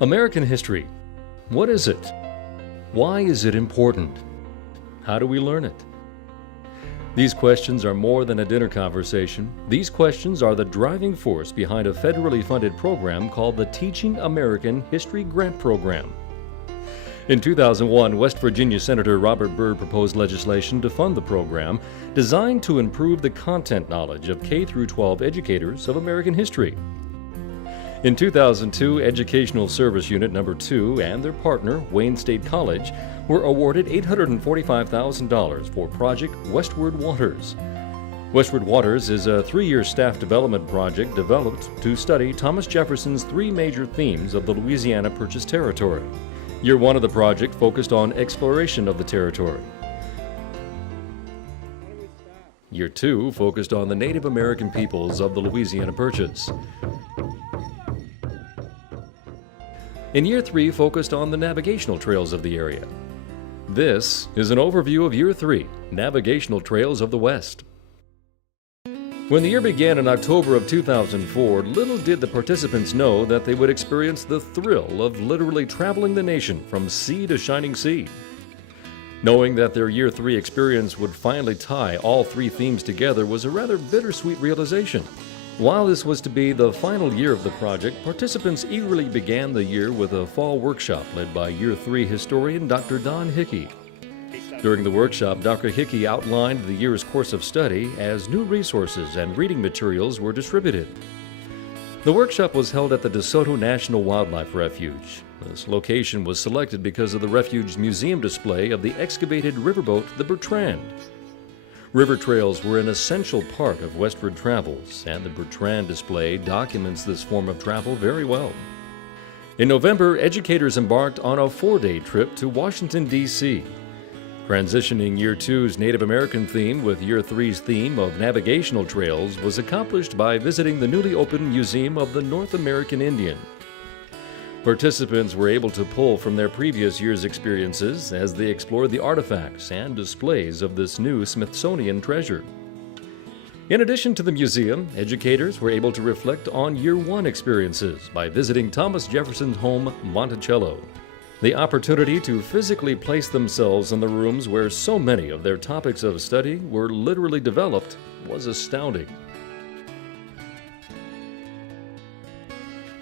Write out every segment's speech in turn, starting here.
American history. What is it? Why is it important? How do we learn it? These questions are more than a dinner conversation. These questions are the driving force behind a federally funded program called the Teaching American History Grant Program. In 2001, West Virginia Senator Robert Byrd proposed legislation to fund the program designed to improve the content knowledge of K-12 educators of American history. In 2002, Educational Service Unit No. 2 and their partner, Wayne State College, were awarded $845,000 for Project Westward Waters. Westward Waters is a 3-year staff development project developed to study Thomas Jefferson's 3 major themes of the Louisiana Purchase Territory. Year 1 of the project focused on exploration of the territory. Year 2 focused on the Native American peoples of the Louisiana Purchase. And Year 3 focused on the navigational trails of the area. This is an overview of Year 3, Navigational Trails of the West. When the year began in October of 2004, little did the participants know that they would experience the thrill of literally traveling the nation from sea to shining sea. Knowing that their Year 3 experience would finally tie all 3 themes together was a rather bittersweet realization. While this was to be the final year of the project, participants eagerly began the year with a fall workshop led by Year 3 historian Dr. Don Hickey. During the workshop, Dr. Hickey outlined the year's course of study as new resources and reading materials were distributed. The workshop was held at the DeSoto National Wildlife Refuge. This location was selected because of the refuge's museum display of the excavated riverboat, the Bertrand. River trails were an essential part of westward travels, and the Bertrand display documents this form of travel very well. In November, educators embarked on a 4-day trip to Washington, D.C. Transitioning Year 2's Native American theme with Year 3's theme of navigational trails was accomplished by visiting the newly opened Museum of the North American Indian. Participants were able to pull from their previous year's experiences as they explored the artifacts and displays of this new Smithsonian treasure. In addition to the museum, educators were able to reflect on Year 1 experiences by visiting Thomas Jefferson's home, Monticello. The opportunity to physically place themselves in the rooms where so many of their topics of study were literally developed was astounding.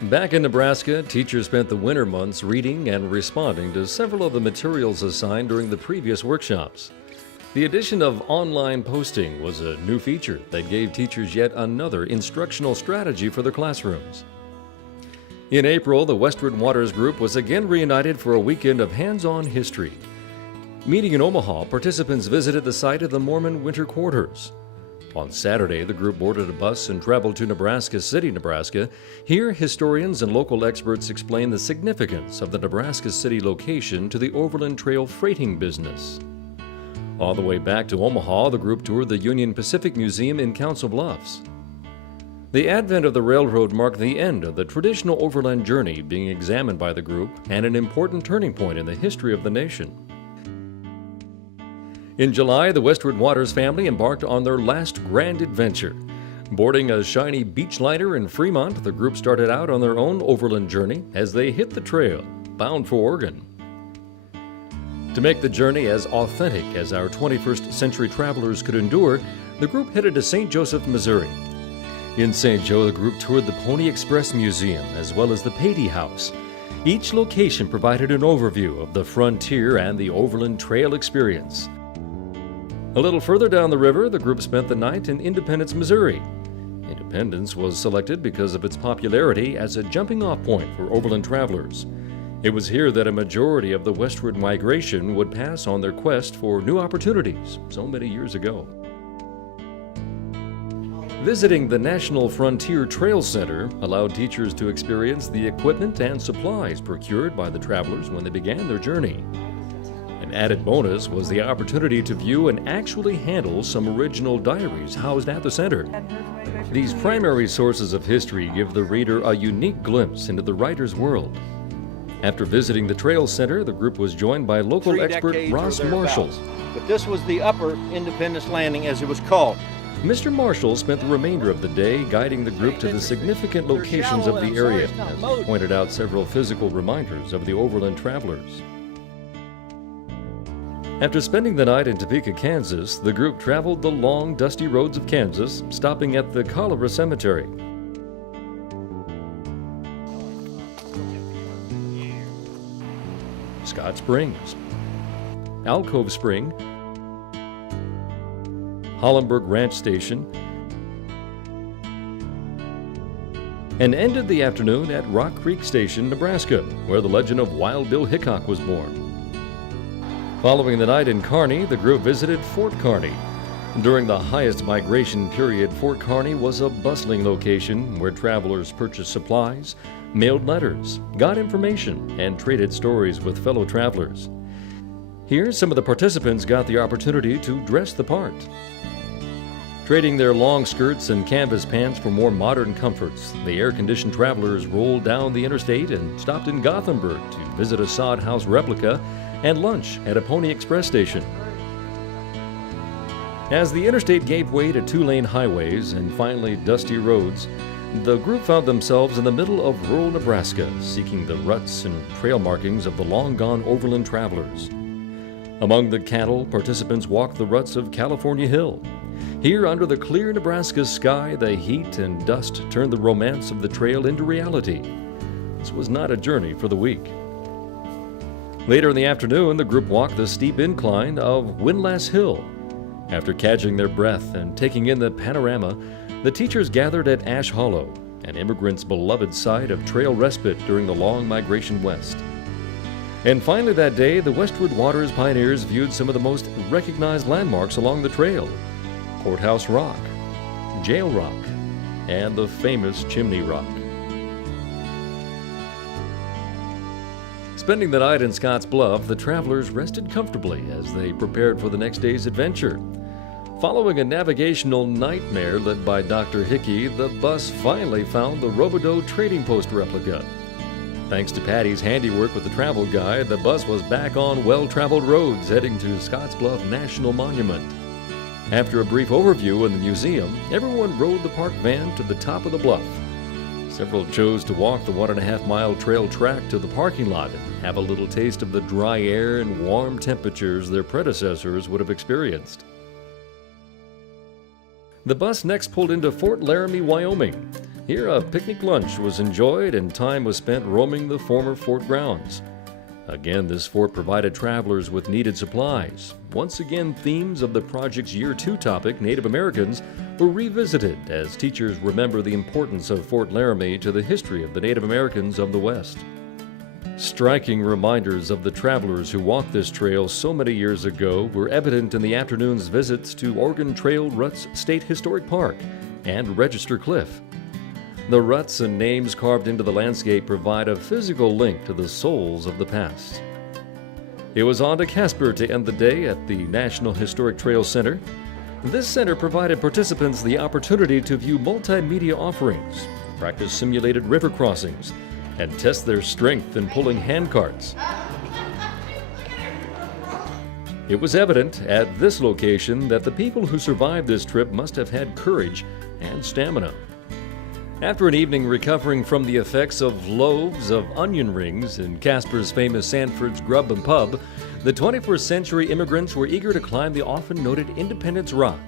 Back in Nebraska, teachers spent the winter months reading and responding to several of the materials assigned during the previous workshops. The addition of online posting was a new feature that gave teachers yet another instructional strategy for their classrooms. In April, the Westward Waters group was again reunited for a weekend of hands-on history. Meeting in Omaha, participants visited the site of the Mormon winter quarters. On Saturday, the group boarded a bus and traveled to Nebraska City, Nebraska. Here, historians and local experts explain the significance of the Nebraska City location to the Overland Trail freighting business. On the way back to Omaha, the group toured the Union Pacific Museum in Council Bluffs. The advent of the railroad marked the end of the traditional overland journey being examined by the group and an important turning point in the history of the nation. In July, the Westward Waters family embarked on their last grand adventure. Boarding a shiny beach liner in Fremont, the group started out on their own overland journey as they hit the trail, bound for Oregon. To make the journey as authentic as our 21st century travelers could endure, the group headed to St. Joseph, Missouri. In St. Joe, the group toured the Pony Express Museum as well as the Patey House. Each location provided an overview of the frontier and the overland trail experience. A little further down the river, the group spent the night in Independence, Missouri. Independence was selected because of its popularity as a jumping-off point for overland travelers. It was here that a majority of the westward migration would pass on their quest for new opportunities so many years ago. Visiting the National Frontier Trail Center allowed teachers to experience the equipment and supplies procured by the travelers when they began their journey. An added bonus was the opportunity to view and actually handle some original diaries housed at the center. These primary sources of history give the reader a unique glimpse into the writer's world. After visiting the Trail Center, the group was joined by local expert Ross Marshall. But this was the upper Independence Landing, as it was called. Mr. Marshall spent the remainder of the day guiding the group to the significant locations of the area, as he pointed out several physical reminders of the overland travelers. After spending the night in Topeka, Kansas, the group traveled the long, dusty roads of Kansas, stopping at the Cholera Cemetery. Scott Springs, Alcove Spring, Hollenberg Ranch Station, and ended the afternoon at Rock Creek Station, Nebraska, where the legend of Wild Bill Hickok was born. Following the night in Kearney, the group visited Fort Kearney. During the highest migration period, Fort Kearney was a bustling location where travelers purchased supplies, mailed letters, got information, and traded stories with fellow travelers. Here, some of the participants got the opportunity to dress the part. Trading their long skirts and canvas pants for more modern comforts, the air-conditioned travelers rolled down the interstate and stopped in Gothenburg to visit a sod house replica and lunch at a Pony Express station. As the interstate gave way to two-lane highways and finally dusty roads, the group found themselves in the middle of rural Nebraska, seeking the ruts and trail markings of the long-gone overland travelers. Among the cattle, participants walked the ruts of California Hill. Here, under the clear Nebraska sky, the heat and dust turned the romance of the trail into reality. This was not a journey for the weak. Later in the afternoon, the group walked the steep incline of Windlass Hill. After catching their breath and taking in the panorama, the teachers gathered at Ash Hollow, an immigrant's beloved site of trail respite during the long migration west. And finally that day, the Westward Waters pioneers viewed some of the most recognized landmarks along the trail: Courthouse Rock, Jail Rock, and the famous Chimney Rock. Spending the night in Scotts Bluff, the travelers rested comfortably as they prepared for the next day's adventure. Following a navigational nightmare led by Dr. Hickey, the bus finally found the Robidoux Trading Post replica. Thanks to Patty's handiwork with the travel guide, the bus was back on well-traveled roads heading to Scotts Bluff National Monument. After a brief overview in the museum, everyone rode the park van to the top of the bluff. Several chose to walk the 1.5-mile trail track to the parking lot and have a little taste of the dry air and warm temperatures their predecessors would have experienced. The bus next pulled into Fort Laramie, Wyoming. Here, a picnic lunch was enjoyed and time was spent roaming the former fort grounds. Again, this fort provided travelers with needed supplies. Once again, themes of the project's Year 2 topic, Native Americans, were revisited as teachers remember the importance of Fort Laramie to the history of the Native Americans of the West. Striking reminders of the travelers who walked this trail so many years ago were evident in the afternoon's visits to Oregon Trail Ruts State Historic Park and Register Cliff. The ruts and names carved into the landscape provide a physical link to the souls of the past. It was on to Casper to end the day at the National Historic Trail Center. This center provided participants the opportunity to view multimedia offerings, practice simulated river crossings, and test their strength in pulling handcarts. It was evident at this location that the people who survived this trip must have had courage and stamina. After an evening recovering from the effects of loaves of onion rings in Casper's famous Sanford's Grub and Pub, the 21st century immigrants were eager to climb the often noted Independence Rock.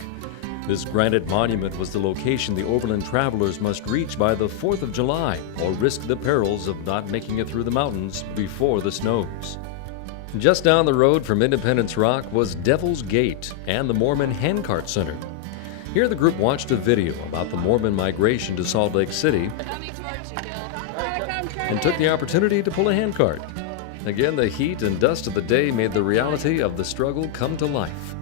This granite monument was the location the overland travelers must reach by the 4th of July or risk the perils of not making it through the mountains before the snows. Just down the road from Independence Rock was Devil's Gate and the Mormon Handcart Center. Here the group watched a video about the Mormon migration to Salt Lake City and took the opportunity to pull a handcart. Again, the heat and dust of the day made the reality of the struggle come to life.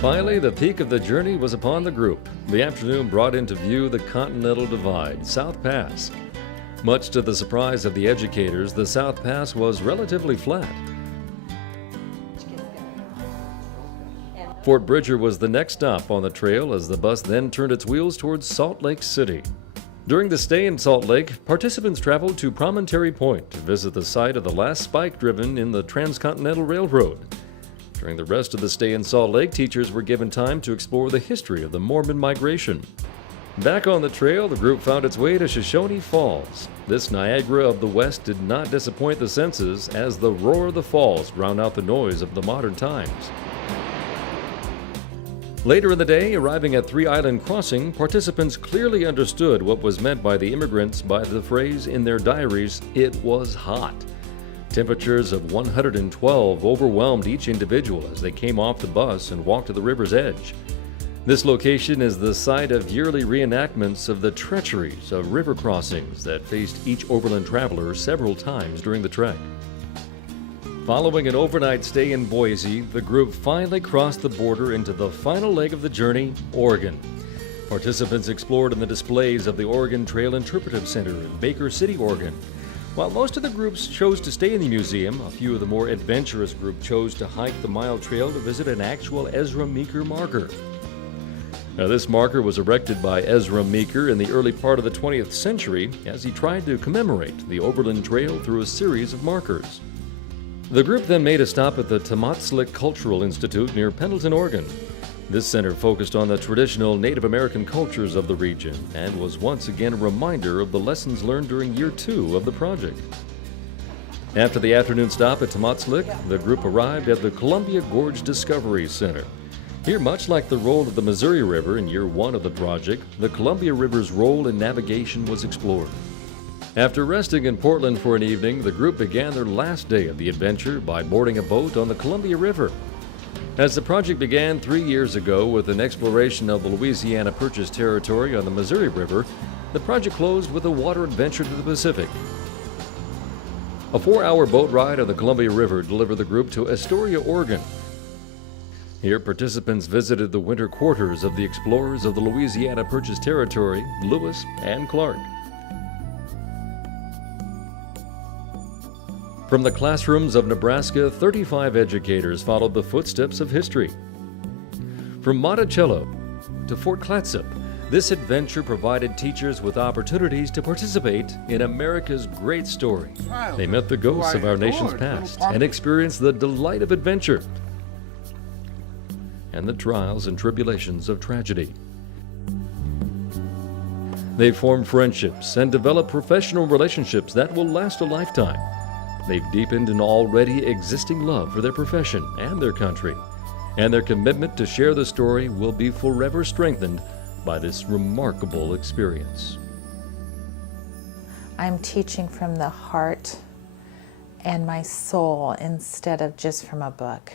Finally, the peak of the journey was upon the group. The afternoon brought into view the Continental Divide, South Pass. Much to the surprise of the educators, the South Pass was relatively flat. Fort Bridger was the next stop on the trail as the bus then turned its wheels towards Salt Lake City. During the stay in Salt Lake, participants traveled to Promontory Point to visit the site of the last spike driven in the Transcontinental Railroad. During the rest of the stay in Salt Lake, teachers were given time to explore the history of the Mormon migration. Back on the trail, the group found its way to Shoshone Falls. This Niagara of the West did not disappoint the senses, as the roar of the falls drowned out the noise of the modern times. Later in the day, arriving at Three Island Crossing, participants clearly understood what was meant by the immigrants by the phrase in their diaries, "It was hot." Temperatures of 112 overwhelmed each individual as they came off the bus and walked to the river's edge. This location is the site of yearly reenactments of the treacheries of river crossings that faced each overland traveler several times during the trek. Following an overnight stay in Boise, the group finally crossed the border into the final leg of the journey, Oregon. Participants explored in the displays of the Oregon Trail Interpretive Center in Baker City, Oregon. While most of the groups chose to stay in the museum, a few of the more adventurous group chose to hike the mile trail to visit an actual Ezra Meeker marker. Now, this marker was erected by Ezra Meeker in the early part of the 20th century as he tried to commemorate the Overland Trail through a series of markers. The group then made a stop at the Tamatslik Cultural Institute near Pendleton, Oregon. This center focused on the traditional Native American cultures of the region and was once again a reminder of the lessons learned during year 2 of the project. After the afternoon stop at Tamatslik, the group arrived at the Columbia Gorge Discovery Center. Here, much like the role of the Missouri River in year 1 of the project, the Columbia River's role in navigation was explored. After resting in Portland for an evening, the group began their last day of the adventure by boarding a boat on the Columbia River. As the project began 3 years ago with an exploration of the Louisiana Purchase territory on the Missouri River, the project closed with a water adventure to the Pacific. A 4-hour boat ride on the Columbia River delivered the group to Astoria, Oregon. Here, participants visited the winter quarters of the explorers of the Louisiana Purchase territory, Lewis and Clark. From the classrooms of Nebraska, 35 educators followed the footsteps of history. From Monticello to Fort Clatsop, this adventure provided teachers with opportunities to participate in America's great story. They met the ghosts of our nation's past and experienced the delight of adventure and the trials and tribulations of tragedy. They formed friendships and developed professional relationships that will last a lifetime. They've deepened an already existing love for their profession and their country, and their commitment to share the story will be forever strengthened by this remarkable experience. I'm teaching from the heart and my soul instead of just from a book.